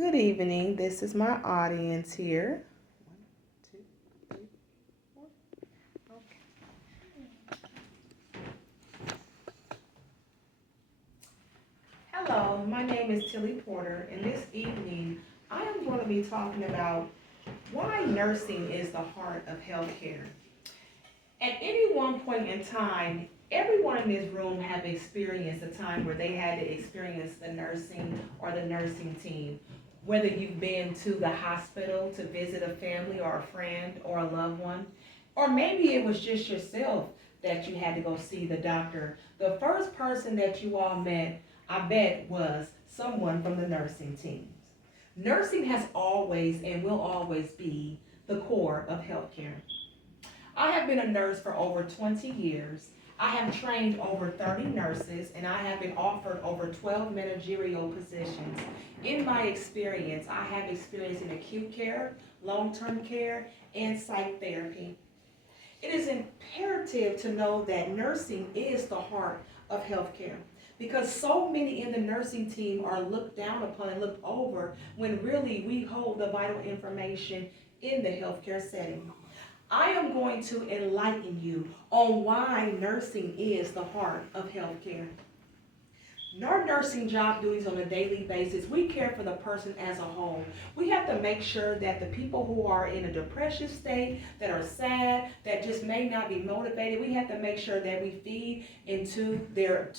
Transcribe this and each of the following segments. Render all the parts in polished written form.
Good evening. This is my audience here. One, two, three, four. Okay. Hello, my name is Tilly Porter, and this evening I am going to be talking about why nursing is the heart of healthcare. At any one point in time, everyone in this room have experienced a time where they had to experience the nursing or the nursing team. Whether you've been to the hospital to visit a family or a friend or a loved one, or maybe it was just yourself that you had to go see the doctor. The first person that you all met, I bet, was someone from the nursing teams. Nursing has always and will always be the core of healthcare. I have been a nurse for over 20 years. I have trained over 30 nurses and I have been offered over 12 managerial positions. In my experience, I have experience in acute care, long-term care, and psych therapy. It is imperative to know that nursing is the heart of healthcare because so many in the nursing team are looked down upon and looked over when really we hold the vital information in the healthcare setting. I am going to enlighten you on why nursing is the heart of healthcare. Our nursing job duties on a daily basis, we care for the person as a whole. We have to make sure that the people who are in a depression state, that are sad, that just may not be motivated, we have to make sure that we feed into their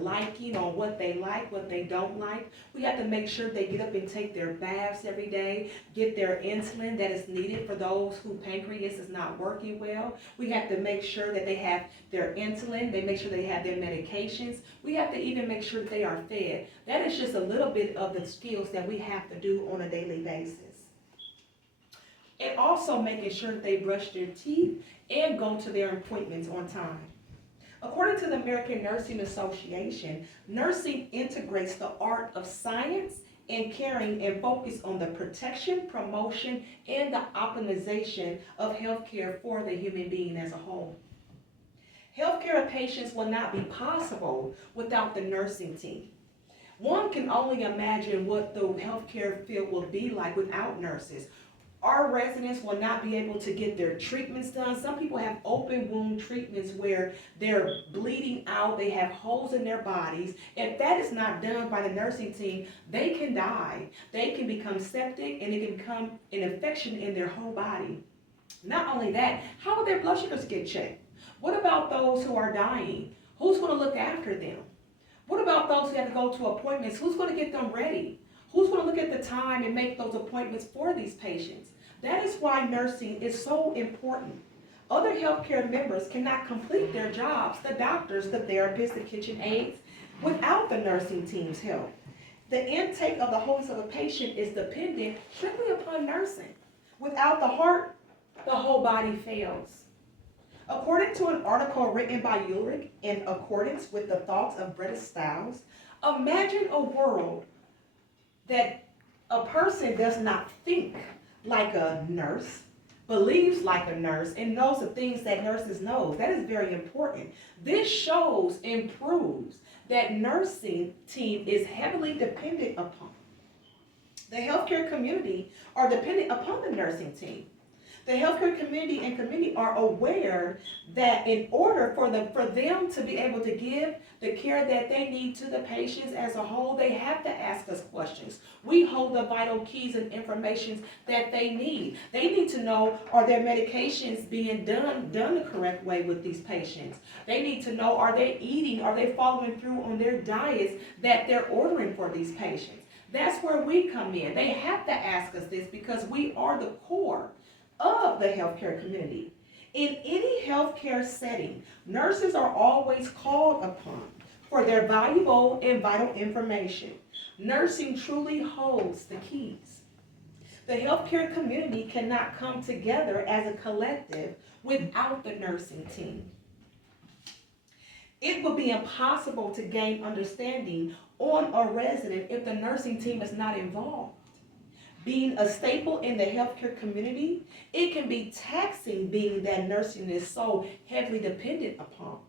liking on what they like, what they don't like. We have to make sure they get up and take their baths every day, get their insulin that is needed for those whose pancreas is not working well. We have to make sure that they have their insulin, they make sure they have their medications. We have to even make sure that they are fed. That is just a little bit of the skills that we have to do on a daily basis. And also making sure that they brush their teeth and go to their appointments on time. According to the American Nursing Association, nursing integrates the art of science and caring and focus on the protection, promotion, and the optimization of healthcare for the human being as a whole. Healthcare patients will not be possible without the nursing team. One can only imagine what the healthcare field will be like without nurses. Our residents will not be able to get their treatments done. Some people have open wound treatments where they're bleeding out, they have holes in their bodies. If that is not done by the nursing team, they can die. They can become septic and it can become an infection in their whole body. Not only that, how will their blood sugars get checked? What about those who are dying? Who's going to look after them? What about those who have to go to appointments? Who's going to get them ready? Who's going to look at the time and make those appointments for these patients? That is why nursing is so important. Other healthcare members cannot complete their jobs, the doctors, the therapists, the kitchen aides, without the nursing team's help. The intake of the wholeness of a patient is dependent strictly upon nursing. Without the heart, the whole body fails. According to an article written by Ulrich in accordance with the thoughts of British Styles, imagine a world that a person does not think like a nurse, believes like a nurse, and knows the things that nurses know. That is very important. This shows and proves that nursing team is heavily dependent upon. The healthcare community are dependent upon the nursing team. The healthcare community and community are aware that in order for them to be able to give the care that they need to the patients as a whole, they have to ask us questions. We hold the vital keys and information that they need. They need to know, are their medications being done the correct way with these patients? They need to know, are they eating, are they following through on their diets that they're ordering for these patients? That's where we come in. They have to ask us this because we are the core of the healthcare community. In any healthcare setting, nurses are always called upon for their valuable and vital information. Nursing truly holds the keys. The healthcare community cannot come together as a collective without the nursing team. It would be impossible to gain understanding on a resident if the nursing team is not involved. Being a staple in the healthcare community, it can be taxing being that nursing is so heavily dependent upon.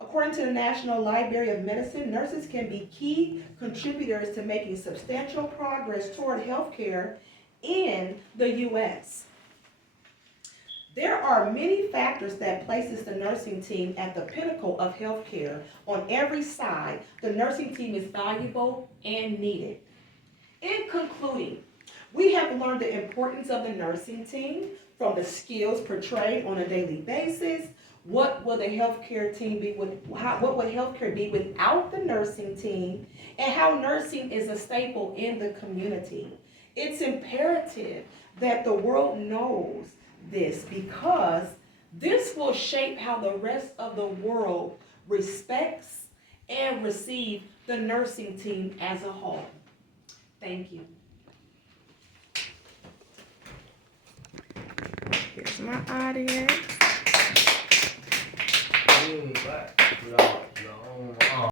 According to the National Library of Medicine, nurses can be key contributors to making substantial progress toward healthcare in the U.S. There are many factors that places the nursing team at the pinnacle of healthcare. On every side, the nursing team is valuable and needed. In concluding, we have learned the importance of the nursing team from the skills portrayed on a daily basis. What will the healthcare team be what would healthcare be without the nursing team, and how nursing is a staple in the community. It's imperative that the world knows this, because this will shape how the rest of the world respects and receive the nursing team as a whole. Thank you. Here's my audience.